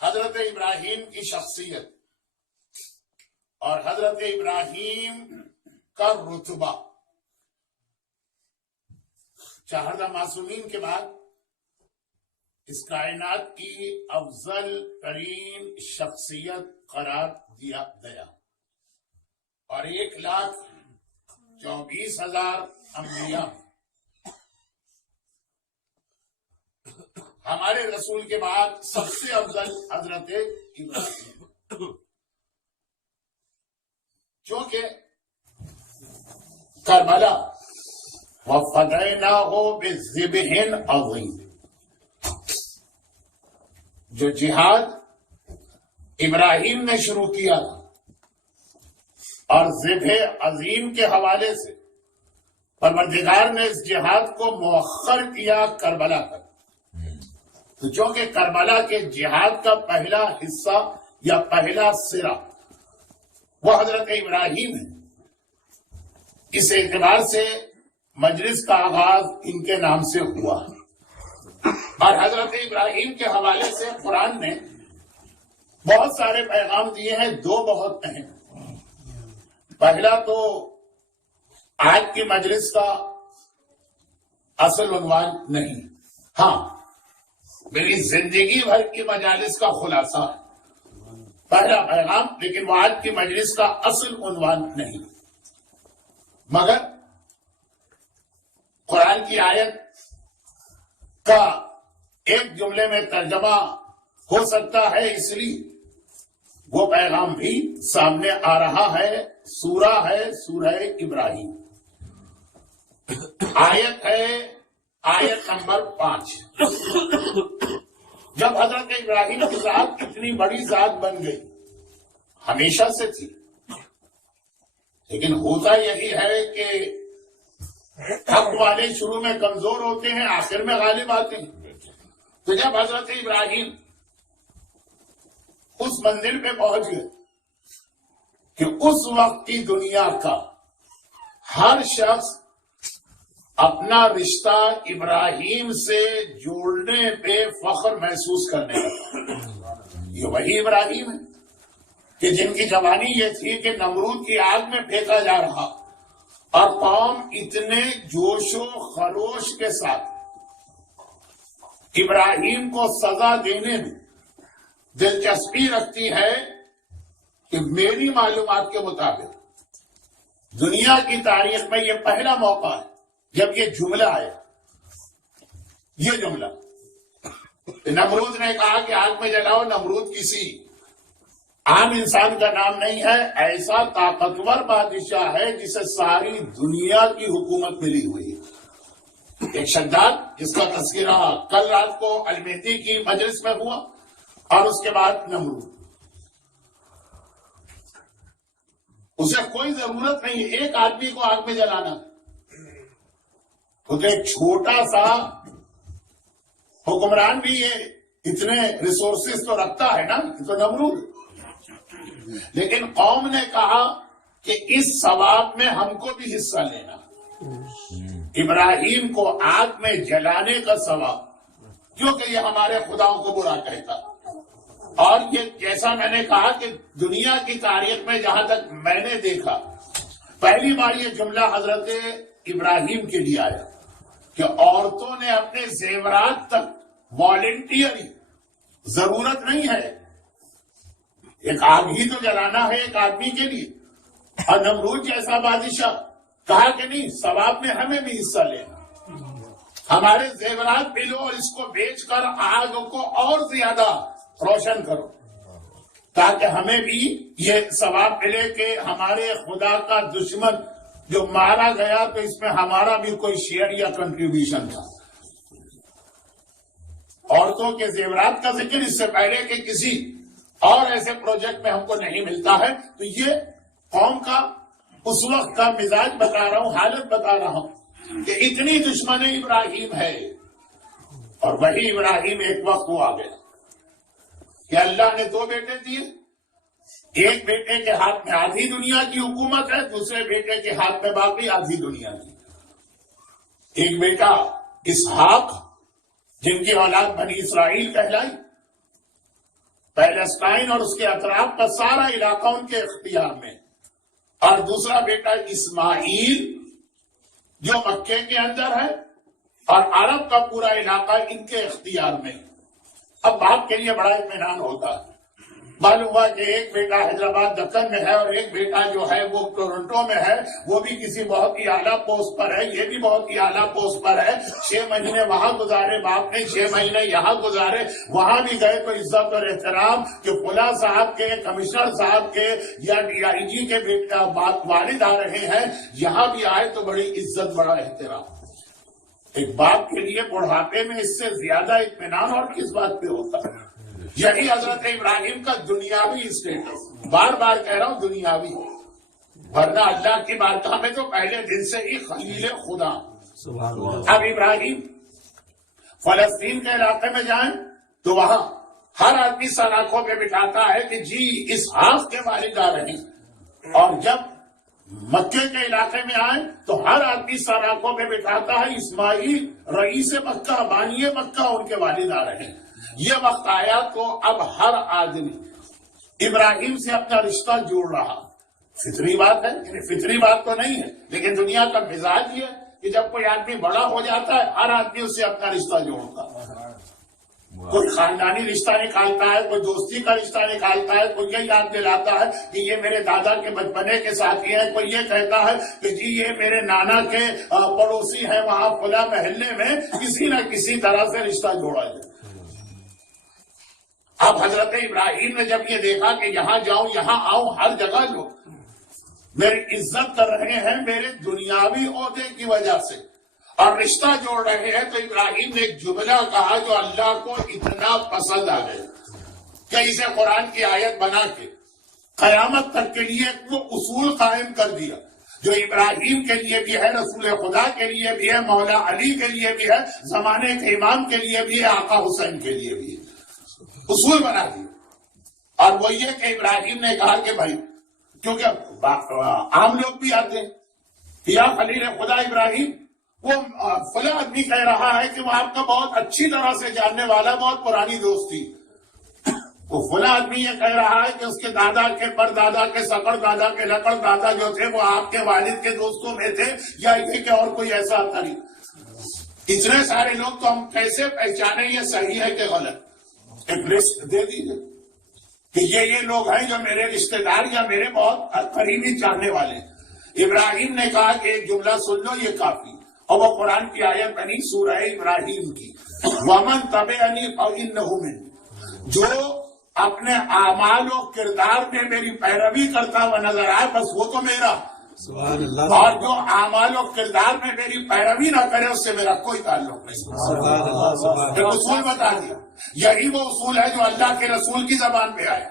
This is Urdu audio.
حضرت ابراہیم کی شخصیت اور حضرت ابراہیم کا رتبہ، چہردہ معصومین کے بعد اس کائنات کی افضل ترین شخصیت قرار دیا گیا، اور 1,24,000 انبیاء ہمارے رسول کے بعد سب سے افضل حضرت ابراہیم، چونکہ کربلا وَفَدَيْنَاهُ بِذِبْحٍ عَظِيمٍ، جو جہاد ابراہیم نے شروع کیا تھا اور ذبح عظیم کے حوالے سے پروردگار نے اس جہاد کو مؤخر کیا کربلا تک، تو چونکہ کربلا کے جہاد کا پہلا حصہ یا پہلا سرا وہ حضرت ابراہیم ہے، اس اعتبار سے مجلس کا آغاز ان کے نام سے ہوا، اور حضرت ابراہیم کے حوالے سے قرآن نے بہت سارے پیغام دیے ہیں، دو بہت اہم۔ پہلا تو آج کی مجلس کا اصل عنوان نہیں، ہاں میری زندگی بھر کی مجالس کا خلاصہ ہے پہلا پیغام، لیکن وہ آج کی مجلس کا اصل عنوان نہیں، مگر قرآن کی آیت کا ایک جملے میں ترجمہ ہو سکتا ہے، اس لیے وہ پیغام بھی سامنے آ رہا ہے۔ سورہ ہے سورہ ابراہیم، آیت ہے آیت نمبر 5۔ جب حضرت ابراہیم کی ذات اتنی بڑی ذات بن گئی، ہمیشہ سے تھی، لیکن ہوتا یہی ہے کہ حق والے شروع میں کمزور ہوتے ہیں، آخر میں غالب آتے ہیں۔ تو جب حضرت ابراہیم اس منزل پہ پہنچ گئے کہ اس وقت کی دنیا کا ہر شخص اپنا رشتہ ابراہیم سے جوڑنے پہ فخر محسوس کرنے لگا، یہ وہی ابراہیم ہے کہ جن کی جوانی یہ تھی کہ نمرود کی آگ میں پھینکا جا رہا، اور قوم اتنے جوش و خروش کے ساتھ ابراہیم کو سزا دینے میں دلچسپی رکھتی ہے کہ میری معلومات کے مطابق دنیا کی تاریخ میں یہ پہلا موقع ہے جب یہ جملہ آیا، یہ جملہ نمرود نے کہا کہ آگ میں جلاؤ۔ نمرود کسی عام انسان کا نام نہیں ہے، ایسا طاقتور بادشاہ ہے جسے ساری دنیا کی حکومت ملی ہوئی ہے۔ ایک شداد جس کا تذکرہ کل رات کو المہدی کی مجلس میں ہوا، اور اس کے بعد نمرود، اسے کوئی ضرورت نہیں ہے ایک آدمی کو آگ میں جلانا، تو ایک چھوٹا سا حکمران بھی یہ اتنے ریسورسز تو رکھتا ہے نا، تو نمرود۔ لیکن قوم نے کہا کہ اس ثواب میں ہم کو بھی حصہ لینا، ابراہیم کو آگ میں جلانے کا ثواب، کیونکہ یہ ہمارے خداؤں کو برا کہتا۔ اور یہ جیسا میں نے کہا کہ دنیا کی تاریخ میں جہاں تک میں نے دیکھا، پہلی بار یہ جملہ حضرت ابراہیم کے لیے آیا کہ عورتوں نے اپنے زیورات تک والنٹیئری، ضرورت نہیں ہے، ایک آگ ہی تو جلانا ہے ایک آدمی کے لیے، اور نمرود جیسا بادشاہ کہا کہ نہیں، ثواب میں ہمیں بھی حصہ لینا، ہمارے زیورات بھی لو اور اس کو بیچ کر آگ کو اور زیادہ روشن کرو، تاکہ ہمیں بھی یہ ثواب ملے کہ ہمارے خدا کا دشمن جو مارا گیا تو اس میں ہمارا بھی کوئی شیئر یا کنٹریبیوشن تھا۔ عورتوں کے زیورات کا ذکر اس سے پہلے کہ کسی اور ایسے پروجیکٹ میں ہم کو نہیں ملتا ہے، تو یہ قوم کا اس وقت کا مزاج بتا رہا ہوں، حالت بتا رہا ہوں کہ اتنی دشمن ابراہیم ہے، اور وہی ابراہیم ایک وقت وہ آ گیا کہ اللہ نے 2 بیٹے دیے، ایک بیٹے کے ہاتھ میں آدھی دنیا کی حکومت ہے، دوسرے بیٹے کے ہاتھ میں باقی آدھی دنیا کی۔ ایک بیٹا اسحاق جن کی اولاد بنی اسرائیل کہلائی، پیلسٹائن اور اس کے اطراف کا سارا علاقہ ان کے اختیار میں، اور دوسرا بیٹا اسماعیل جو مکے کے اندر ہے، اور عرب کا پورا علاقہ ان کے اختیار میں۔ اب باپ کے لیے بڑا اطمینان ہوتا ہے، معلوم ہوا کہ ایک بیٹا حیدرآباد دکن میں ہے اور ایک بیٹا جو ہے وہ ٹورنٹو میں ہے، وہ بھی کسی بہت ہی اعلیٰ پوسٹ پر ہے، یہ بھی بہت ہی اعلیٰ پوسٹ پر ہے۔ 6 مہینے وہاں گزارے باپ نے، 6 مہینے یہاں گزارے، وہاں بھی گئے تو عزت اور احترام کہ فلاں صاحب کے، کمشنر صاحب کے یا ڈی آئی جی کے بیٹا والد آ رہے ہیں، یہاں بھی آئے تو بڑی عزت، بڑا احترام۔ ایک باپ کے لیے بڑھاپے میں اس سے زیادہ اطمینان اور کس بات پہ ہوتا ہے؟ یہی حضرت ابراہیم کا دنیاوی اسٹیٹس، بار بار کہہ رہا ہوں دنیاوی، ورنہ اللہ کی بارگاہ میں تو پہلے دن سے ہی خلیل خدا۔ اب ابراہیم فلسطین کے علاقے میں جائیں تو وہاں ہر آدمی سلاخوں پہ بٹھاتا ہے کہ جی اسحاق کے والد آ رہے ہیں، اور جب مکے کے علاقے میں آئے تو ہر آدمی سلاخوں پہ بٹھاتا ہے اسماعیل رئیس مکہ، بانی مکہ، ان کے والد آ رہے ہیں۔ یہ وقت آیا تو اب ہر آدمی ابراہیم سے اپنا رشتہ جوڑ رہا۔ فطری بات ہے، یعنی فطری بات تو نہیں ہے، لیکن دنیا کا مزاج یہ ہے کہ جب کوئی آدمی بڑا ہو جاتا ہے ہر آدمی اس سے اپنا رشتہ جوڑتا ہے۔ کوئی خاندانی رشتہ نکالتا ہے، کوئی دوستی کا رشتہ نکالتا ہے، کوئی یہ یاد دلاتا ہے کہ یہ میرے دادا کے بچپنے کے ساتھی ہیں، کوئی یہ کہتا ہے کہ جی یہ میرے نانا کے پڑوسی ہیں وہاں فلاں محلے میں، کسی نہ کسی طرح سے رشتہ جوڑا جائے۔ اب حضرت ابراہیم نے جب یہ دیکھا کہ یہاں جاؤں یہاں آؤں، ہر جگہ لوگ میری عزت کر رہے ہیں میرے دنیاوی عہدے کی وجہ سے اور رشتہ جوڑ رہے ہیں، تو ابراہیم نے ایک جملہ کہا جو اللہ کو اتنا پسند آ گیا کہ اسے قرآن کی آیت بنا کے قیامت تک کے لیے وہ اصول قائم کر دیا، جو ابراہیم کے لیے بھی ہے، رسول خدا کے لیے بھی ہے، مولا علی کے لیے بھی ہے، زمانے کے امام کے لیے بھی ہے، آقا حسین کے لیے بھی ہے، اصول بنا دیا۔ اور وہ یہ کہ ابراہیم نے کہا کہ بھائی، کیونکہ عام لوگ بھی آتے ہیں، یا خلیل خدا ابراہیم، وہ فلاں آدمی کہہ رہا ہے کہ وہ آپ کا بہت اچھی طرح سے جاننے والا، بہت پرانی دوستی، وہ فلاں آدمی یہ کہہ رہا ہے کہ اس کے دادا کے پردادا کے سکڑ دادا کے لکڑ دادا جو تھے وہ آپ کے والد کے دوستوں میں تھے، یا یہ کہ اور کوئی ایسا طریقہ۔ اتنے سارے لوگ تو ہم کیسے پہچانے یہ صحیح ہے کہ غلط؟ ایک لسٹ دے دیجیے کہ یہ لوگ ہیں جو میرے رشتہ دار یا میرے بہت قریبی چاہنے والے۔ ابراہیم نے کہا کہ ایک جملہ سن لو، یہ کافی، اور وہ قرآن کی آیت بنی سورہ ابراہیم کی، وَمَن تَبِعَنِي فَإِنَّهُ مِنِّي، جو اپنے اعمال و کردار میں میری پیروی کرتا ہوا نظر آئے بس وہ تو میرا، اور جو اعمال و کردار میں میری پیروی نہ کرے اس سے میرا کوئی تعلق نہیں۔ ایک اصول بتا دیا، یہی وہ اصول ہے جو اللہ کے رسول کی زبان پہ آئے۔